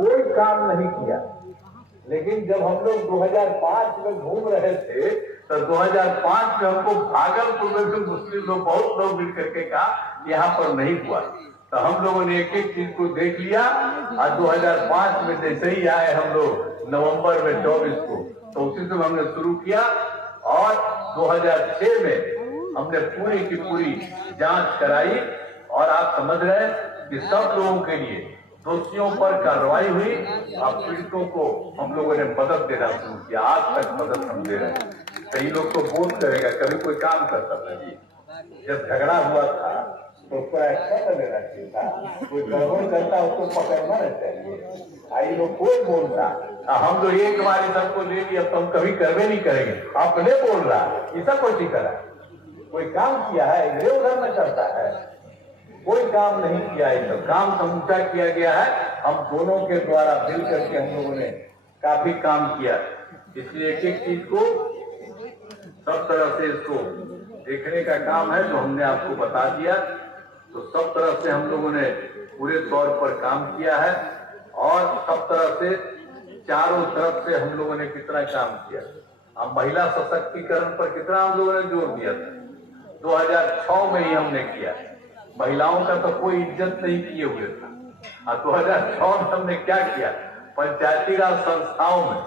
कोई काम नहीं किया। लेकिन जब हम लोग 2005 में घूम रहे थे तो 2005 में हमको भागलपुर में भी मुस्लिम लोग बहुत लोग मिल करके कहा यहाँ पर नहीं हुआ। तो हम लोगों ने एक एक चीज को देख लिया और 2005 में जैसे ही आए हम लोग नवंबर में 24 को, तो उसी से हमने शुरू किया और 2006 में हमने पूरी की पूरी जांच कराई और आप समझ रहे हैं कि सब लोगों के लिए दोषियों पर कार्रवाई हुई और पीड़ितों को हम लोगों ने मदद देना शुरू किया। आज तक मदद हम दे रहे हैं। कई लोग तो बोल करेगा कभी कोई काम करता था जी, जब झगड़ा हुआ था तो उसको एक्शन लेना चाहिए था, कोई गड़बड़ करता उसको पकड़ना नहीं चाहिए। आई लोग कोई बोलता हम तो एक बार सबको ले लिया तो हम कभी करवे नहीं करेंगे, अपने बोल रहा ये सब कोई करा, कोई काम किया है इधर उधर में करता है, कोई काम नहीं किया है। सब काम समूचा किया गया है। हम दोनों के द्वारा मिल करके हम लोगों ने काफी काम किया, इसलिए एक एक चीज को सब तरह से इसको देखने का काम है जो हमने आपको बता दिया। तो सब तरह से हम लोगों ने पूरे तौर पर काम किया है और सब तरह से चारों तरफ से हम लोगों ने कितना काम किया। अब महिला सशक्तिकरण पर कितना हम लोगों ने जोर दिया था, 2006 में ही हमने किया। महिलाओं का तो कोई इज्जत नहीं किए हुए था। और 2006 में हमने क्या किया, पंचायती राज संस्थाओं में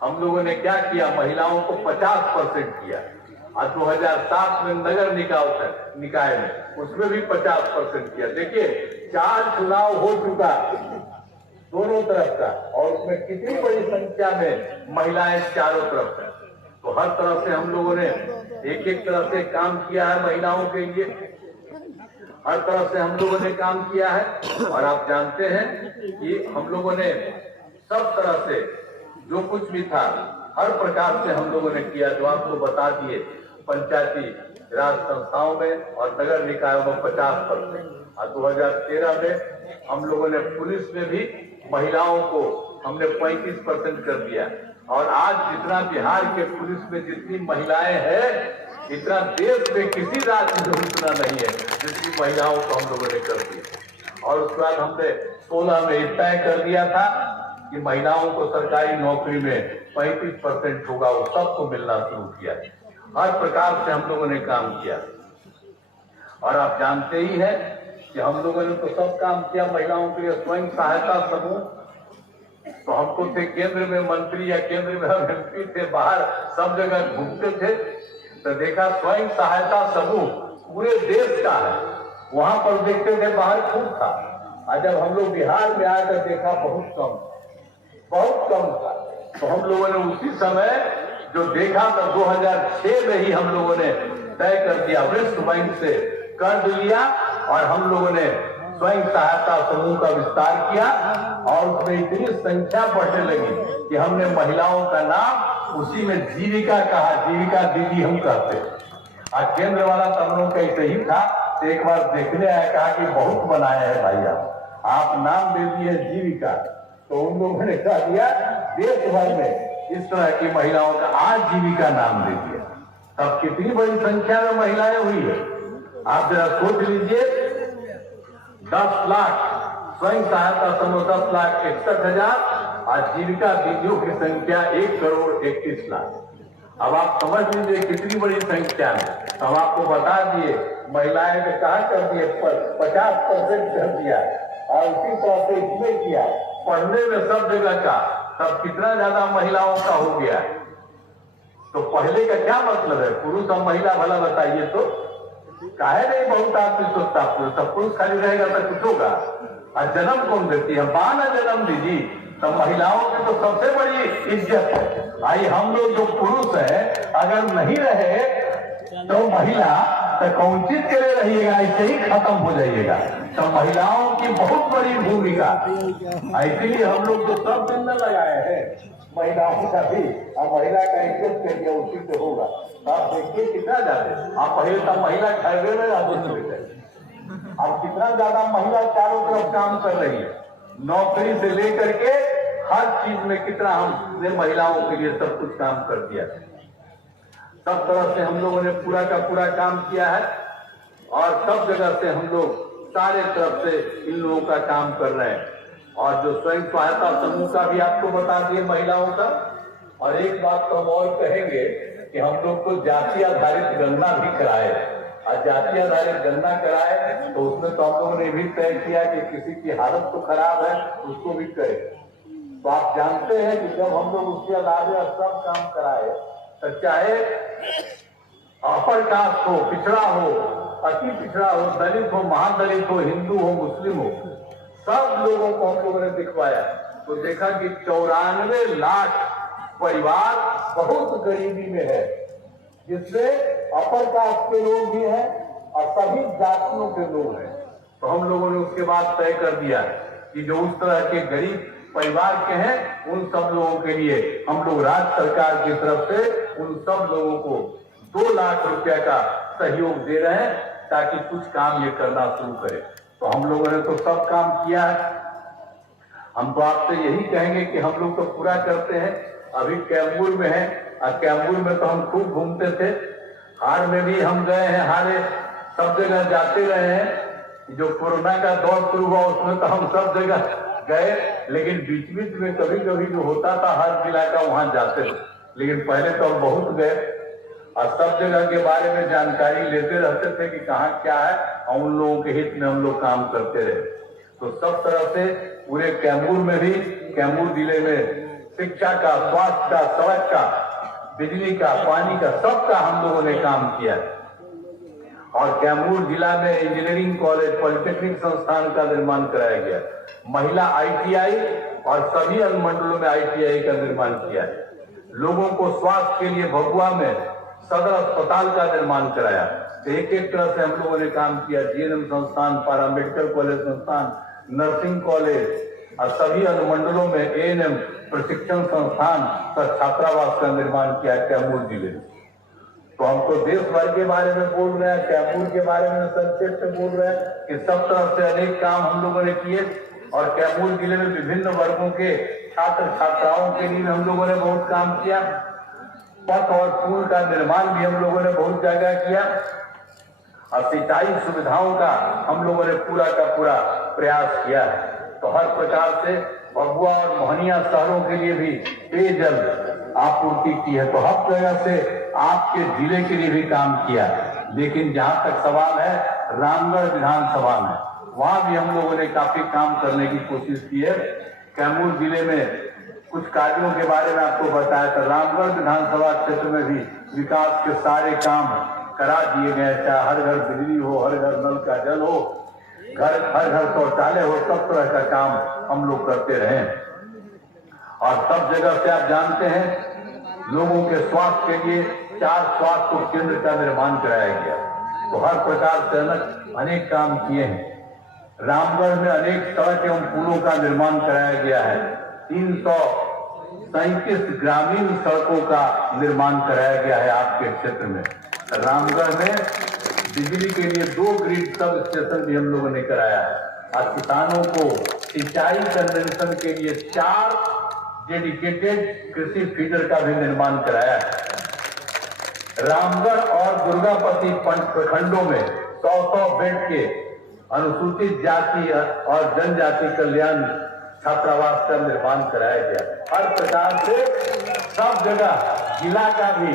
हम लोगों ने क्या किया, महिलाओं को 50% किया। और 2007 में नगर निकाय में उसमें भी 50% किया। देखिए 4 चुनाव हो चुका दोनों तरफ का और उसमें कितनी बड़ी संख्या में महिलाएं चारों तरफ है। तो हर तरफ से हम लोगों ने एक एक तरह से काम किया है महिलाओं के लिए, हर तरफ से हम लोगों ने काम किया है। और आप जानते हैं कि हम लोगों ने सब तरह से जो कुछ भी था हर प्रकार से हम लोगों ने किया, जो आपको बता दिए। पंचायती राज संस्थाओं में और नगर निकायों में 50% और 2013 में हम लोगों ने पुलिस में भी महिलाओं को हमने 35% कर दिया। और आज जितना बिहार के पुलिस में जितनी महिलाएं हैं इतना देश में किसी राज्य में इतना नहीं है जितनी महिलाओं को हम लोगों ने कर दिया। और उसके बाद हमने 16 में तय कर दिया था कि महिलाओं को सरकारी नौकरी में 35% होगा, वो सबको मिलना शुरू किया। हर प्रकार से हम लोगों ने काम किया। और आप जानते ही हैं कि हम लोगों ने तो सब काम किया महिलाओं के लिए। स्वयं सहायता समूह तो हमको थे केंद्र में मंत्री या केंद्र में मंत्री थे, बाहर सब जगह घूमते थे तो देखा स्वयं सहायता समूह पूरे देश का है, वहां पर देखते थे बाहर खूब था। और जब हम लोग बिहार में आकर देखा बहुत कम था। तो हम लोगों ने उसी समय जो देखा तो 2006 में ही हम लोगों ने तय कर दिया, विश्व बैंक से कर्ज लिया और हम लोगों ने स्वयं सहायता समूह का विस्तार किया। और उसमें इतनी संख्या बढ़ने लगी कि हमने महिलाओं का नाम उसी में जीविका कहा, जीविका दीदी हम कहते। और केंद्र वाला तो हम लोग का ऐसे ही था, तो एक बार देखने आया, कहा कि बहुत बनाया है भाई आप नाम दे दिए जीविका। तो उन लोगों ने कह दिया देश भर में इस तरह की महिलाओं का आज जीविका नाम दे दिया। तब कितनी बड़ी संख्या में महिलाएं हुई है आप जरा सोच लीजिए। 10 लाख स्वयं सहायता समूह 10,61,000 और जीविका दीदियों की संख्या 1,31,00,000। अब आप समझ लीजिए कितनी बड़ी संख्या में। हम आपको बता दिए महिलाएं ने कहा कर दिए 50% कर दिया और उसी तरह से इसमें किया, पढ़ने में सब जगह का, तब कितना ज्यादा महिलाओं का हो गया। तो पहले का क्या मतलब है, पुरुष और महिला भला बताइए तो काहे नहीं बहुत आदमी सोचता सब पुरुष खाली रहेगा तो कुछ होगा। और जन्म कौन देती है, मां ना जन्म दीजिए। तो महिलाओं की तो सबसे बड़ी इज्जत है। भाई हम लोग जो पुरुष है अगर नहीं रहे तो महिला तो कौन चीज के लिए रहिएगा, ऐसे ही खत्म हो जाइएगा। तो महिलाओं की बहुत बड़ी भूमिका, इसीलिए हम लोग जो सब दिन न लगाए हैं महिलाओं का भी, और महिला का इज्जत कर दिया उसी से होगा। तो आप देखिए कितना ज्यादा, आप पहले तो महिला खरीदे में अब कितना ज्यादा महिला चारों तरफ काम कर रही है, नौकरी से लेकर के हर चीज में कितना हमने महिलाओं के लिए सब कुछ काम कर दिया। सब तरह से हम लोगों ने पूरा का पूरा काम किया है और सब जगह से हम लोग सारे तरफ से इन लोगों का काम कर रहे हैं। और जो स्वयं सहायता समूह का भी आपको बता दिए महिलाओं का। और एक बात तो हम और कहेंगे कि हम लोग को जाति आधारित गणना भी कराए, और जाति आधारित गणना कराए तो उसमें तो हम लोगों ने भी तय किया कि किसी की हालत तो खराब है उसको भी करें। तो आप जानते हैं कि जब हम लोग उसके अलावा सब काम कराए तो चाहे अपर कास्ट हो, पिछड़ा हो, अति पिछड़ा हो, दलित हो, महादलित हो, हिंदू हो, मुस्लिम हो, सब लोगों को हम लोगों ने दिखवाया तो देखा कि 94 लाख परिवार बहुत गरीबी में है, जिसमें अपर कास्ट के लोग भी हैं और सभी जातियों के लोग हैं। तो हम लोगों ने उसके बाद तय कर दिया कि जो उस तरह के गरीब परिवार के हैं उन सब लोगों के लिए हम लोग राज्य सरकार की तरफ से उन सब लोगों को 2 लाख रुपया का सहयोग दे रहे हैं ताकि कुछ काम ये करना शुरू करे। तो हम लोगों ने तो सब काम किया है। हम तो आपसे यही कहेंगे कि हम लोग तो पूरा करते हैं। अभी कैमूर में है और कैमूर में तो हम खूब घूमते थे, हार में भी हम गए हैं, हारे सब जगह जाते रहे हैं। जो कोरोना का दौर शुरू हुआ उसमें तो हम सब जगह गए, लेकिन बीच बीच में कभी कभी जो होता था हर जिला का वहां जाते थे। लेकिन पहले तो हम बहुत गए और सब जगह के बारे में जानकारी लेते रहते थे कि कहाँ क्या है और उन लोगों के हित में हम लोग काम करते रहे। तो सब तरह से पूरे कैमूर में भी, कैमूर जिले में शिक्षा का, स्वास्थ्य का, सड़क का, बिजली का, पानी का, सबका हम लोगों ने काम किया। और कैमूर जिला में इंजीनियरिंग कॉलेज, पॉलिटेक्निक संस्थान का निर्माण कराया गया, महिला ITI और सभी अनुमंडलों में ITI का निर्माण किया है। लोगों को स्वास्थ्य के लिए भभुआ में सदर अस्पताल का निर्माण कराया। तो एक एक तरह से हम लोगों ने काम किया। GNM संस्थान, पारा मेडिकल कॉलेज संस्थान, नर्सिंग कॉलेज और सभी अनुमंडलों में ANM प्रशिक्षण संस्थान का छात्रावास का निर्माण किया कैमूर जिले में। तो हम तो देश भर के बारे में बोल रहे हैं, कैमूर के बारे में संक्षेप में बोल रहे हैं कि सब तरह से अनेक काम हम लोगों ने किए। और कैमूर जिले में विभिन्न वर्गों के छात्र छात्राओं के लिए हम लोगों ने बहुत काम किया। पथ और पुल का निर्माण भी हम लोगों ने बहुत जगह किया और सिंचाई सुविधाओं का हम लोगों ने पूरा का पूरा प्रयास किया है। तो हर प्रकार से भभुआ और मोहनिया शहरों के लिए भी पेयजल आपूर्ति की है। तो हर जगह से आपके जिले के लिए भी काम किया है। लेकिन जहां तक सवाल है रामगढ़ विधानसभा में, वहां भी हम लोगों ने काफी काम करने की कोशिश की है। कैमूर जिले में कुछ कार्यों के बारे में आपको बताया था। रामगढ़ विधानसभा क्षेत्र में भी विकास के सारे काम करा दिए गए, चाहे हर घर बिजली हो, हर घर नल का जल हो, हर घर शौचालय हो, सब तरह का काम हम लोग करते रहे। और सब जगह से आप जानते हैं लोगों के स्वास्थ्य के लिए 4 स्वास्थ्य केंद्र का निर्माण कराया गया। तो हर प्रकार से अनेक काम किए हैं। रामगढ़ में अनेक सड़क एवं पुलों का निर्माण कराया गया है। 337 ग्रामीण सड़कों का निर्माण कराया गया है आपके क्षेत्र में। रामगढ़ में बिजली के लिए 2 ग्रिड सब स्टेशन भी हम लोगों ने कराया है। और किसानों को सिंचाई कन्वेंशन के लिए 4 डेडिकेटेड कृषि फीडर का भी निर्माण कराया है। रामगढ़ और दुर्गापति प्रखंडों में 100 बेड के अनुसूचित जाति और जनजाति कल्याण छात्रावास का निर्माण कराया गया। हर प्रकार से सब जगह जिला का भी,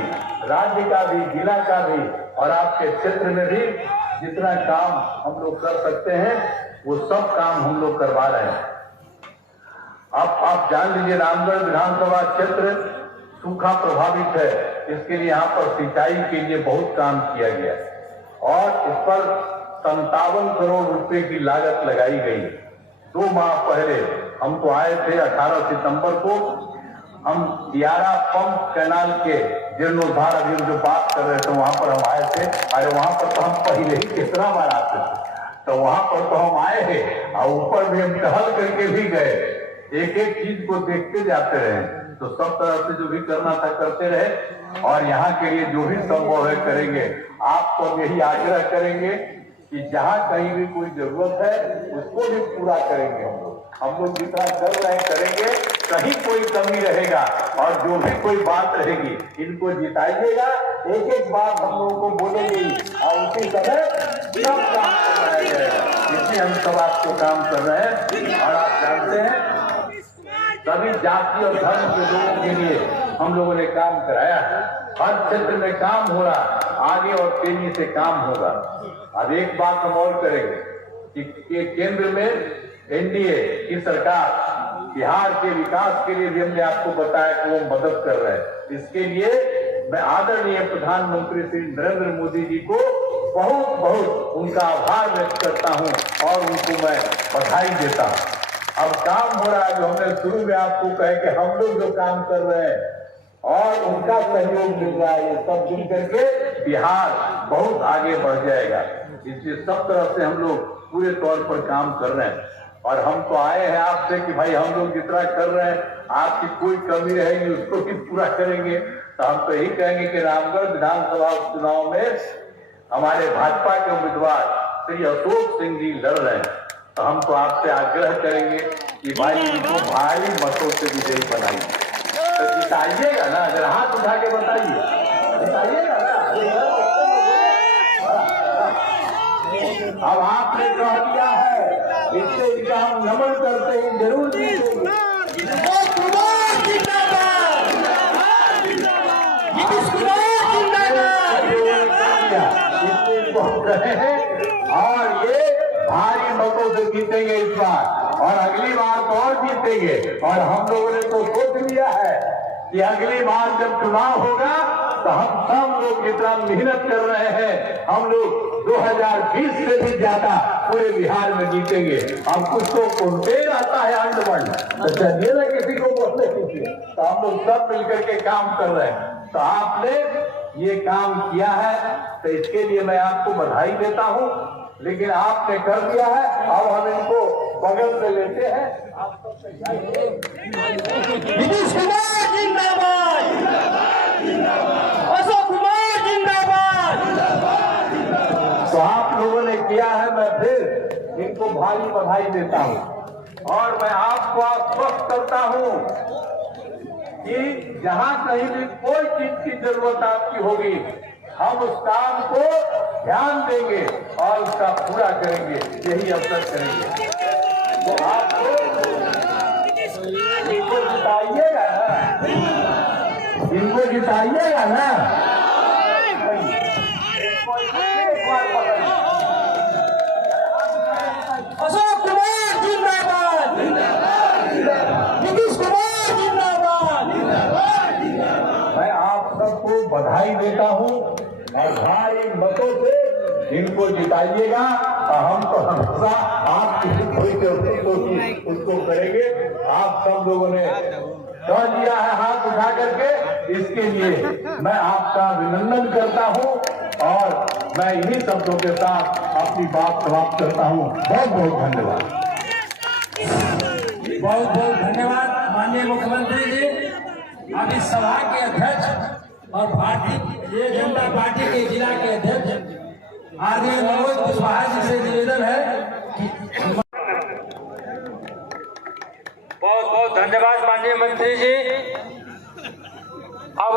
राज्य का भी, जिला का भी और आपके क्षेत्र में भी जितना काम हम लोग कर सकते हैं वो सब काम हम लोग करवा रहे हैं। अब आप जान लीजिए रामगढ़ विधानसभा क्षेत्र सूखा प्रभावित है, इसके लिए यहाँ पर सिंचाई के लिए बहुत काम किया गया और इस पर 57 करोड़ रुपए की लागत लगाई गई। 2 माह पहले हम तो आए थे 18 सितंबर को, हम दियारा पंप कैनाल के जीर्णोद्धार अभी जो बात कर रहे थे वहां पर हम आए थे। अरे वहां पर तो हम पहले ही कितना बार आते थे, तो वहां पर तो हम आए थे और ऊपर भी हम टहल करके भी गए, एक एक चीज को देखते जाते रहे। तो सब तरह से जो भी करना था करते रहे और यहाँ के लिए जो भी संभव है करेंगे। आपको यही आग्रह करेंगे कि जहाँ कहीं भी कोई जरूरत है उसको भी पूरा करेंगे। हम लोग जितना कर रहे हैं करेंगे, कहीं कोई कमी रहेगा और जो भी कोई बात रहेगी इनको जिताइएगा एक एक बात हम लोगों को बोलेंगे और उसी समय सब काम कराया जाएगा। इसलिए हम सब आपको काम कर रहे हैं। और आप जानते हैं सभी जाति और धर्म के लोगों के लिए हम लोगों ने काम कराया है। हर क्षेत्र में काम हो रहा, आगे और तेजी से काम होगा। अब एक बात हम और करेंगे कि केंद्र में एनडीए की सरकार बिहार के विकास के लिए भी हमने आपको बताया कि वो मदद कर रहे हैं। इसके लिए मैं आदरणीय प्रधानमंत्री श्री नरेंद्र मोदी जी को बहुत बहुत उनका आभार व्यक्त करता हूं और उनको मैं बधाई देता हूं। अब काम हो रहा है, जो हमने शुरू में आपको कहे कि हम लोग जो काम कर रहे हैं और उनका सहयोग मिल रहा है, ये सब मिल करके बिहार बहुत आगे बढ़ जाएगा। इसलिए सब तरफ से हम लोग पूरे तौर पर काम कर रहे हैं। और हम तो आए हैं आपसे कि भाई हम लोग जितना कर रहे हैं, आपकी कोई कमी रहेगी उसको भी पूरा करेंगे। तो हम तो यही कहेंगे कि रामगढ़ विधानसभा चुनाव में हमारे भाजपा के उम्मीदवार श्री अशोक सिंह जी लड़ रहे हैं। तो हम तो आपसे आग्रह करेंगे कि भाई इनको भारी मतों से विजयी बनाइए। तो जिताइएगा ना, अगर हाथ उठा के बताइए, जिताइएगा ना। अब आपने कह दिया है, इससे इनका हम नमन करते हैं, जरूर जीतेंगे। और ये भारी मतों से जीतेंगे इस बार, और अगली बार तो और जीतेंगे। और हम लोगों ने तो सोच लिया है कि अगली बार जब चुनाव होगा तो हम सब लोग जितना मेहनत कर रहे हैं, हम लोग 2020 से भी ज्यादा पूरे बिहार में जीतेंगे। अब कुछ तो बोलते रहता है अंडमान, तो चलिए ना किसी को बोलने कीजिए। तो हम लोग सब मिलकर के काम कर रहे हैं। तो आपने ये काम किया है, तो इसके लिए मैं आपको बधाई देता हूँ। लेकिन आपने कर दिया है, अब हम इनको बगल में लेते हैं। नीतीश कुमार जिंदाबाद, अशोक कुमार जिंदाबाद। तो आप लोगों ने किया है, मैं फिर इनको भारी बधाई देता हूँ। और मैं आपको आश्वस्त करता हूँ कि जहाँ कहीं भी कोई चीज की जरूरत आपकी होगी, हम उस काम को ध्यान देंगे और उसका पूरा करेंगे, यही अवसर करेंगे। तो आपको इनको जिताइएगा ना, इनको जिताइएगा ना। अशोक कुमार जिंदाबाद, नीतीश कुमार जिंदाबाद। मैं आप सबको बधाई देता हूँ और भारी मतों से इनको जिताइएगा। और हम तो हमेशा आप किसी कोई उसको करेंगे। आप सब लोगों ने कह दिया है हाथ उठा करके, इसके लिए मैं आपका अभिनंदन करता हूँ और मैं इन्हीं शब्दों के साथ अपनी बात समाप्त करता हूँ। बहुत बहुत धन्यवाद। बहुत बहुत धन्यवाद माननीय मुख्यमंत्री जी। अब इस सभा के अध्यक्ष और भारतीय जनता पार्टी के जिला के अध्यक्ष आदरणीय मनोज कुशवाहा जी से निवेदन है कि बहुत बहुत धन्यवाद माननीय मंत्री जी। अब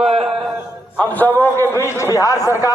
हम सबों के बीच बिहार सरकार